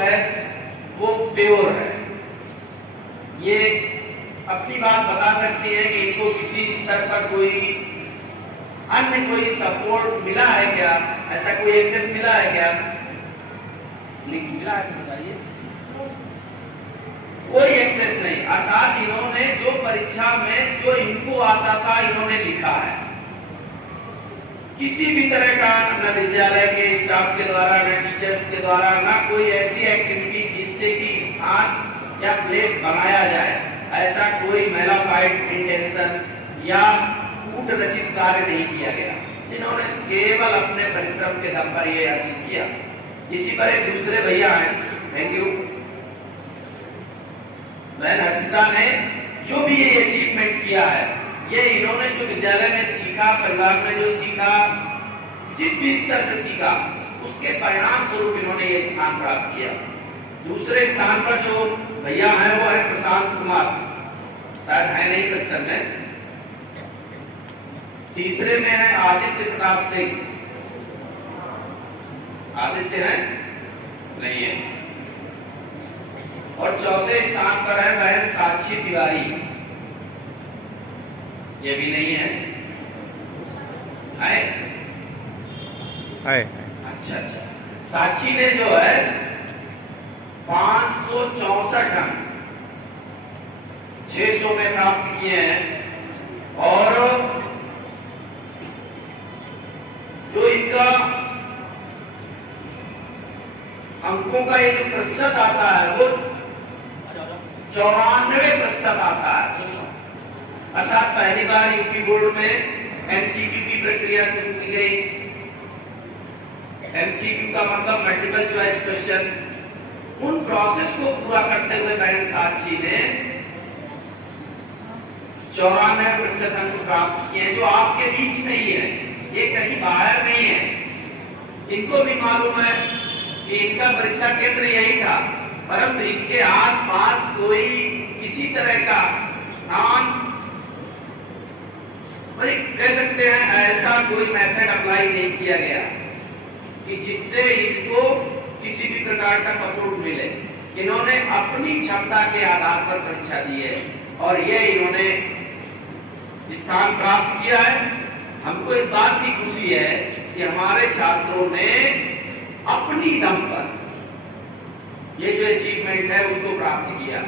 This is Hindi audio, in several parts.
है वो प्योर है। ये अपनी बात बता सकती है कि इनको किसी स्तर पर कोई सपोर्ट मिला है क्या, ऐसा कोई एक्सेस मिला है क्या? मिला है तो बताइए। कोई एक्सेस नहीं, अर्थात इन्होंने जो परीक्षा में जो इनको आता था इन्होंने लिखा है। किसी भी तरह का न विद्यालय के स्टाफ के द्वारा, न टीचर्स के द्वारा, न कोई ऐसी एक्टिविटी जिससे कि स्थान या प्लेस बनाया जाए, ऐसा कोई मैलाफाइड इंटेंशन या कूट रचित कार्य नहीं किया गया। इन्होंने केवल अपने परिश्रम के दम पर यह अर्जित किया। इसी पर एक दूसरे भैया हैं, थैंक यू, बहन हर्षिता ने जो भी ये अचीवमेंट किया है, ये इन्होंने जो विद्यालय में सीखा, परिवार में जो सीखा, जिस भी स्तर से सीखा, उसके परिणाम स्वरूप इन्होंने ये स्थान प्राप्त किया। दूसरे स्थान पर जो भैया है वो है प्रशांत कुमार, शायद है नहीं परिसर में। तीसरे में है आदित्य प्रताप सिंह, आदित्य है नहीं है। और चौथे स्थान पर है बहन साक्षी तिवारी, ये भी नहीं है। अच्छा, साक्षी ने जो है 564 अंक 600 में प्राप्त किए हैं। और जो इनका अंकों का ये जो प्रतिशत आता है वो 94% आता है। अर्थात पहली बार यूपी बोर्ड में एमसीक्यू की प्रक्रिया शुरू की गई। एमसीक्यू का मतलब मल्टीपल चॉइस क्वेश्चन। उन प्रोसेस को पूरा करते हुए बहन साक्षी ने 94% अंक प्राप्त किए, जो आपके बीच में ही है, ये कहीं बाहर नहीं है। इनको भी मालूम है कि इनका परीक्षा केंद्र यही था, परंतु इनके आसपास कोई किसी तरह का कह सकते हैं ऐसा कोई मेथड अप्लाई नहीं किया गया कि जिससे इनको किसी भी प्रकार का सपोर्ट मिले। इन्होंने अपनी क्षमता के आधार पर परीक्षा दी है और ये इन्होंने स्थान प्राप्त किया है। हमको इस बात की खुशी है कि हमारे छात्रों ने अपनी दम पर ये जो अचीवमेंट है उसको प्राप्त किया।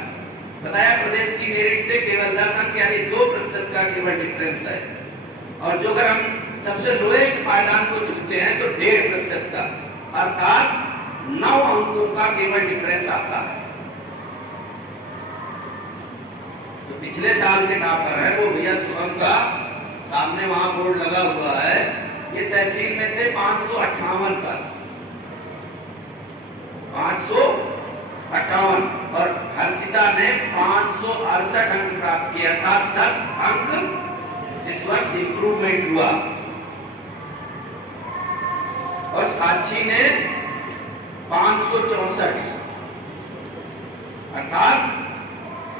बताया प्रदेश की मेरिट से केवल 10 अंक यानी 2% का केवल डिफरेंस है। और जो अगर हम सबसे लोएस्ट पायदान को छूते हैं तो 1.5% का, अर्थात 9 अंकों का केवल डिफरेंस आता है। तो पिछले साल के टॉपर है वो भैया शुभम का, सामने वहां बोर्ड लगा हुआ है, ये तहसील में थे 558 पर, 558, और हर्षिता ने 568 अंक प्राप्त किया था। 10 अंक इस वर्ष इंप्रूवमेंट हुआ। और साक्षी ने 564, अर्थात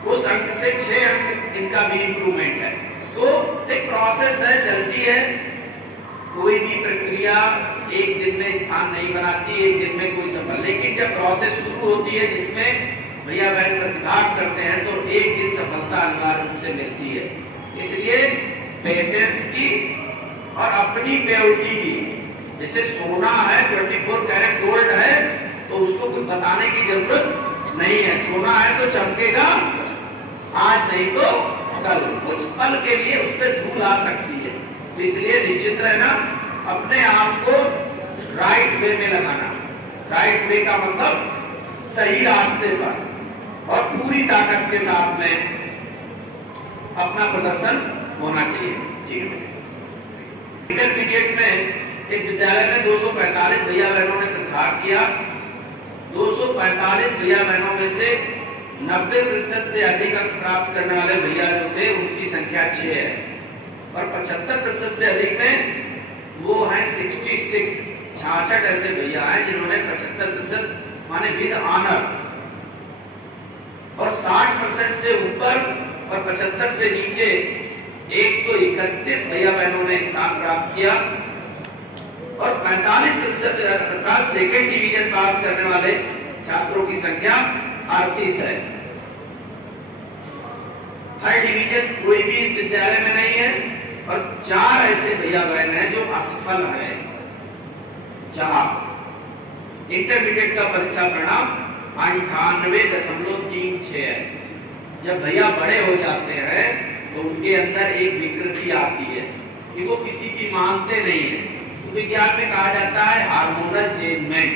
उस अंक से 6 अंक इनका भी इंप्रूवमेंट है। तो एक प्रोसेस है, चलती है। कोई भी प्रक्रिया एक दिन में स्थान नहीं बनाती, एक दिन में कोई सफल, लेकिन जब प्रोसेस शुरू होती है जिसमें भैया बहन प्रतिभाग करते हैं तो एक दिन सफलता अनिवार्य रूप से मिलती है। इसलिए पेशेंस की और अपनी प्योरिटी की, जैसे सोना है 24 कैरेट गोल्ड है तो उसको कुछ बताने की जरूरत नहीं है। सोना है तो चमकेगा आज नहीं तो कल, कुछ पल के लिए उस पर धूल आ सकती है। तो इसलिए निश्चित रहना, अपने आप को राइट वे में लगाना। राइट वे का मतलब सही रास्ते पर और पूरी ताकत के साथ में अपना प्रदर्शन होना चाहिए। क्रिकेट में इस विद्यालय में 245 भैया बहनों ने प्रतिभाग किया। 245 भैया बहनों में से 90% से अधिक अंक प्राप्त करने वाले भैया जो थे उनकी संख्या 6 है, और 75% से अधिक में वो हैं 66 ऐसे भैया हैं जिन्होंने 75% माने विद ऑनर, और 60% से ऊपर और 75 से नीचे 131 भैया बहनों ने स्थान प्राप्त किया। और 45% अर्थात सेकेंड डिवीजन पास करने वाले छात्रों की संख्या 38 है। हर डिवीजन कोई भी इस विद्यालय में नहीं है और 4 ऐसे भैया बहन हैं जो असफल हैं। 4 इंटरमीडिएट का परीक्षा परिणाम 98.36 है। जब भैया बड़े हो जाते हैं तो उनके अंदर एक विकृति आती है कि वो किसी की मानते नहीं है। तो विज्ञान में कहा जाता है हार्मोनल चेंजमेंट,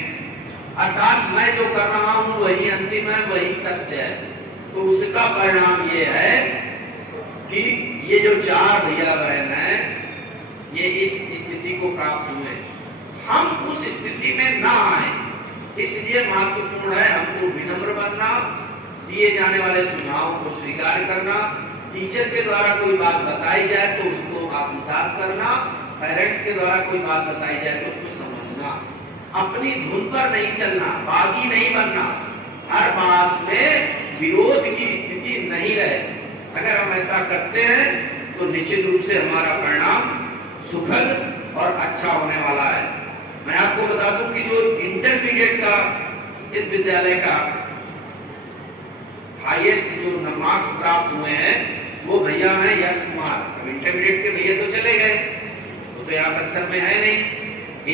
अर्थात मैं जो कर रहा हूं वही अंतिम है, वही सत्य है। तो उसका परिणाम ये है कि ये जो 4 भैया बहन हैं ये इस स्थिति को प्राप्त हुए। हम उस स्थिति में ना आए, इसलिए महत्वपूर्ण है हमको विनम्र बनना, दिए जाने वाले सुझावों को स्वीकार करना, टीचर के द्वारा कोई बात बताई जाए तो उसको आत्मसात करना, पेरेंट्स के द्वारा कोई बात बताई जाए तो उसको समझना, अपनी धुन पर नहीं चलना, बागी नहीं बनना, हर बात में विरोध की स्थिति नहीं रहे। अगर हम ऐसा करते हैं तो निश्चित रूप से हमारा परिणाम सुखद और अच्छा होने वाला है। मैं आपको बता दूं कि जो इंटरमीडिएट का इस विद्यालय का हाईएस्ट जो मार्क्स प्राप्त हुए हैं वो भैया हैं यश कुमार। अब इंटरमीडिएट के भैया तो चले गए, तो यहाँ परिसर में है नहीं।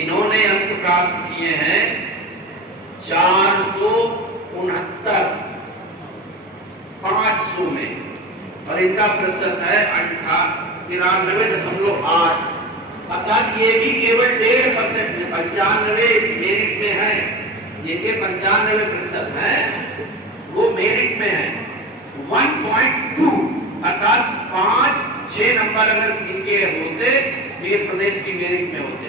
इन्होंने अंक प्राप्त किए हैं 469 500 में और इनका प्रतिशत है 93.8। अर्थात ये भी केवल 1.5% है। 95 मेरिट में है, जिनके 95% है वो मेरिट में है। 1.2 अर्थात 5-6 नंबर अगर इनके होते तो ये प्रदेश की मेरिट में होते।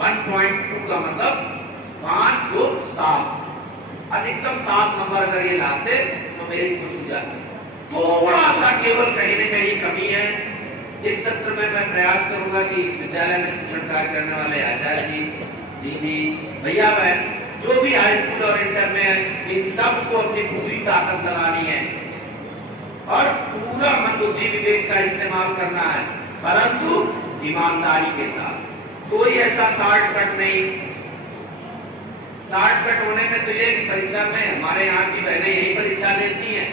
1.2 का मतलब 5 2 7, अधिकतम 7 नंबर अगर ये लाते तो मेरिट को छू जाते। थोड़ा सा केवल कहीं न कहीं कमी है। इस सत्र में मैं प्रयास करूंगा कि इस विद्यालय में शिक्षण कार्य करने वाले आचार्य जी, दीदी, भैया बहन जो भी हाई स्कूल और इंटर में है, इन सबको अपनी पूरी ताकत लगानी है और पूरा मन बुद्धि विवेक का इस्तेमाल करना है, परंतु ईमानदारी के साथ। कोई ऐसा शॉर्टकट नहीं। शॉर्टकट होने में तो ये परीक्षा में हमारे यहाँ की बहनें यही परीक्षा लेती हैं।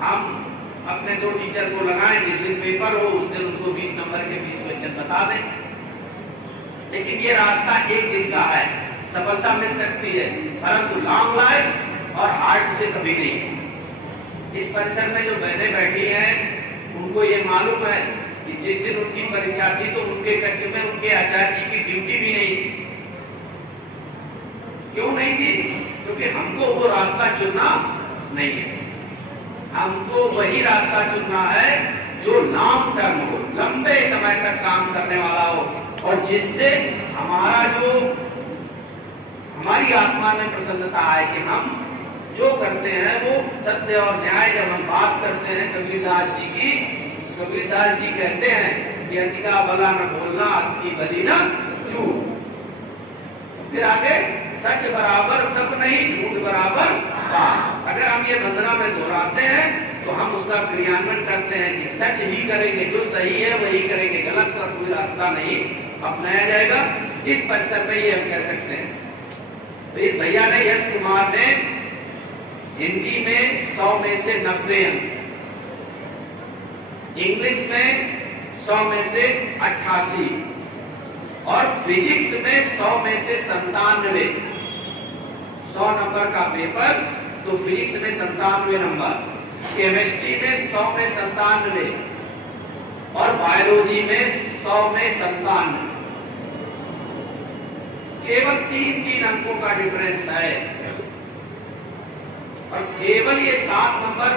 हम अपने 2 टीचर को लगाएं, जिस दिन पेपर हो उस दिन उनको 20 नंबर के 20 क्वेश्चन बता दें। लेकिन ये रास्ता एक दिन का है, सफलता मिल सकती है, परंतु लॉन्ग लाइफ और हार्ट से कभी नहीं। इस परिसर में जो बहनें बैठी हैं उनको ये मालूम है कि जिस दिन उनकी परीक्षा थी तो उनके कक्ष में उनके आचार्य जी की ड्यूटी भी नहीं थी। क्यों नहीं थी? क्योंकि हमको वो रास्ता चुनना नहीं है। हमको वही रास्ता चुनना है जो लॉन्ग टर्म हो, लंबे समय तक काम करने वाला हो और जिससे हमारा जो हमारी आत्मा में प्रसन्नता है कि हम जो करते हैं वो सत्य और न्याय। जब हम बात करते हैं कबीरदास जी की, कबीरदास जी कहते हैं कि अतिका भला न बोलना, अति भली न झूठ। फिर आगे सच बराबर तब नहीं, झूठ बराबर बात। अगर हम ये वंदना में दोहराते हैं तो हम उसका क्रियान्वयन करते हैं कि सच ही करेंगे, जो सही है वही करेंगे, गलत का कोई रास्ता नहीं अपनाया जाएगा। इस परिसर में ये हम कह सकते हैं। तो इस भैया ने, यश कुमार ने हिंदी में 100 में से 90 अंक, इंग्लिश में 100 में से 88 और फिजिक्स में 100 में से 97। 100 नंबर का पेपर तो फिजिक्स में 97 नंबर, केमिस्ट्री में 100 में 97 और बायोलॉजी में 100 में 97। केवल 3-3 अंकों का डिफरेंस है और केवल ये 7 नंबर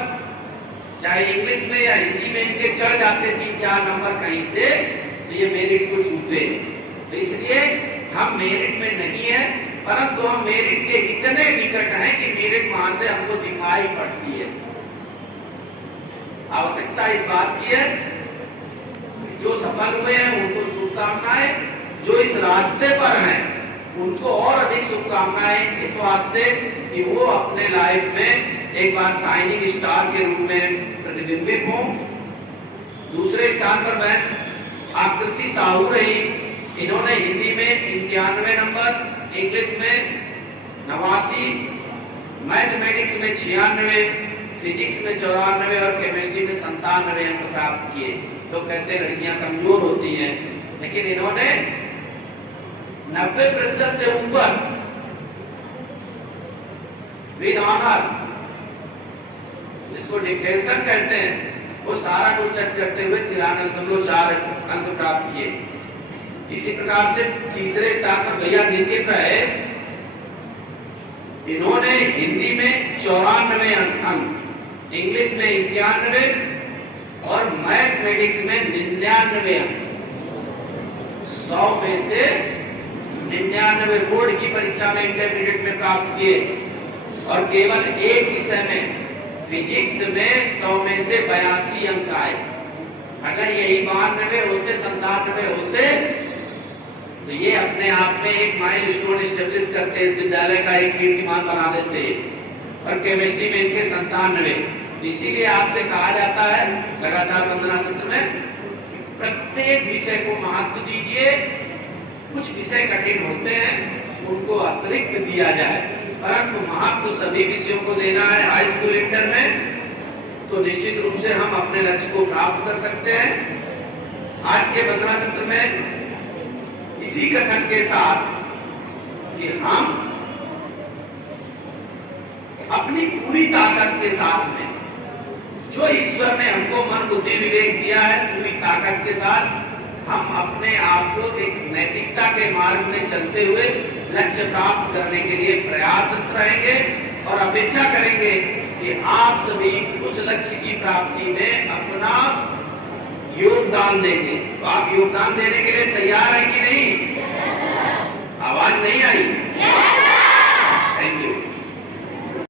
चाहे इंग्लिश में या हिंदी में इनके चढ़ जाते 3-4 नंबर कहीं से, तो ये मेरिट को छूते। तो इसलिए हम मेरिट में नहीं है, परंतु हम मेरिट के इतने निकट हैं कि मेरिट वहां से हमको दिखाई पड़ती है। आवश्यकता इस बात की है, जो सफल हुए हैं उनको शुभकामनाएं, जो इस रास्ते पर हैं उनको और अधिक शुभकामनाएं, इस वास्ते कि वो अपने लाइफ में एक बार शाइनिंग स्टार के रूप में प्रतिबिंबित हों। दूसरे स्थान पर बहन आकृति साहू रही। इन्होंने हिंदी में 91 नंबर, इंग्लिश में 89, मैथमेटिक्स में 96, फिजिक्स में 94 और केमिस्ट्री में 97 अंक प्राप्त किए। तो कहते हैं लड़कियां कमजोर होती हैं, लेकिन इन्होंने 90% से ऊपर विद ऑनर, जिसको डिक्टेंशन कहते हैं, वो सारा कुछ टच करते हुए 93.4 अंक प्राप्त किए। इसी प्रकार से तीसरे स्थान पर भैया नितिन रहे, इन्होंने हिंदी में 94 अंक, इंग्लिश में 91 और मैथमेटिक्स में 99 अंक। 100 में से 99 बोर्ड की परीक्षा में इंटरमीडिएट में प्राप्त किए। और केवल एक विषय में फिजिक्स में 100 में से 82 अंक आए। अगर यही 92 होते, 97 होते, तो ये अपने आप में एक माइलस्टोन एस्टेब्लिश करते, इस विद्यालय का एक कीर्तिमान बना देते। और केमिस्ट्री में इनके 97। इसीलिए आपसे कहा जाता है लगातार वंदना सत्र में, प्रत्येक विषय को महत्व दीजिए। कुछ विषय कठिन होते हैं, उनको अतिरिक्त दिया जाए, परंतु महत्व सभी विषयों को देना है। हाई स्कूल इंटर में तो निश्चित रूप से हम अपने लक्ष्य को प्राप्त कर सकते हैं। आज के वंदना सत्र में इसी कथन के साथ कि हम अपनी पूरी ताकत के साथ में, जो ईश्वर ने हमको मन बुद्धि विवेक दिया है, पूरी ताकत के साथ हम अपने आप को एक नैतिकता के मार्ग में चलते हुए लक्ष्य प्राप्त करने के लिए प्रयासरत रहेंगे और अपेक्षा करेंगे कि आप सभी उस लक्ष्य की प्राप्ति में अपना योगदान देंगे। तो आप योगदान देने के लिए तैयार हैं कि नहीं? आवाज नहीं आई।